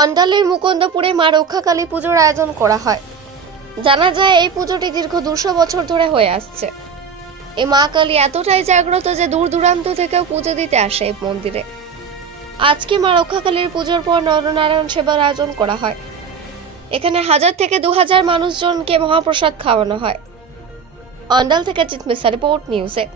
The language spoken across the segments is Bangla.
অন্ডালের মুকুন্দপুরে মা রক্ষাকালী পুজোর আয়োজন করা হয়। জানা যায় এই পুজোটি দীর্ঘ 200 বছর ধরে হয়ে আসছে। এই মা কালী এতটাই জাগ্রত যে দূর দূরান্ত থেকেও পুজো দিতে আসে এই মন্দিরে। আজকে মা রক্ষাকালীর পুজোর পর নরনারায়ণ সেবার আয়োজন করা হয়। এখানে 1000 থেকে 2000 মানুষজনকে মহাপ্রসাদ খাওয়ানো হয়। অন্ডাল থেকে চিৎমিসা রিপোর্ট নিউজে।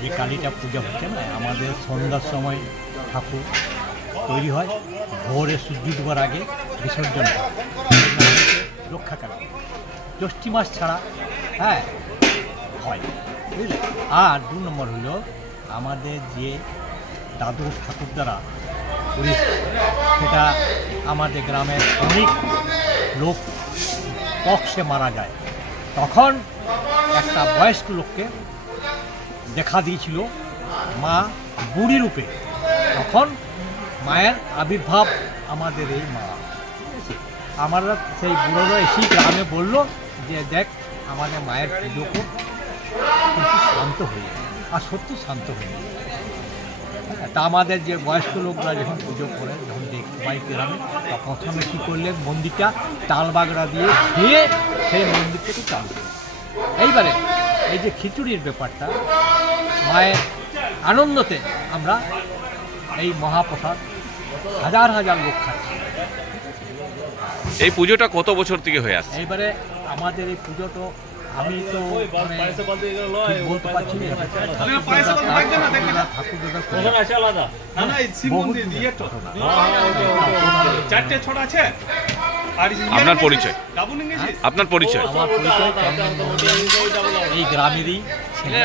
যে কালীটা পূজা হচ্ছে না, আমাদের সন্ধ্যার সময় ঠাকুর তৈরি হয়, ভোরে সূর্য ডোবার আগে বিসর্জন রক্ষাকালী জ্যৈষ্ঠী মাস ছাড়া হয়, বুঝলে। আর 2 নম্বর হলো আমাদের যে দাদু ঠাকুর দ্বারা সেটা আমাদের গ্রামের অনেক লোক পক্সে মারা যায়, তখন একটা বয়স্ক লোককে দেখা দিয়েছিল মা বুড়ি রূপে। তখন মায়ের আবির্ভাব আমাদের এই মা, ঠিক আছে। আমরা সেই বুড়োরা এসেই গ্রামে বললো যে দেখ আমাদের মায়ের পুজো খুব কিন্তু শান্ত হয়ে যায়, আর সত্যি শান্ত হয়ে যায়। তা আমাদের যে বয়স্ক লোকরা যখন পুজো করে, যখন দেখতে পাই গ্রামে, তা প্রথমে কী করলেন, মন্দিরটা তালবাগড়া দিয়ে খেয়ে সেই মন্দিরটাকে চালু করে। এইবারে এই যে খিচুড়ির ব্যাপারটা, মায়ের আনন্দতে আমরা এই মহাপ্রসাদ হাজার হাজার লোক খাচ্ছি। এই পুজোটা কত বছর থেকে হয়ে আসছে? এইবারে আমাদের এই পুজোটা আমি তো বলতে পারছি আপনার পরিচয়? আপনার পরিচয়? আমার পরিচয় এই গ্রামেরই ছেলে।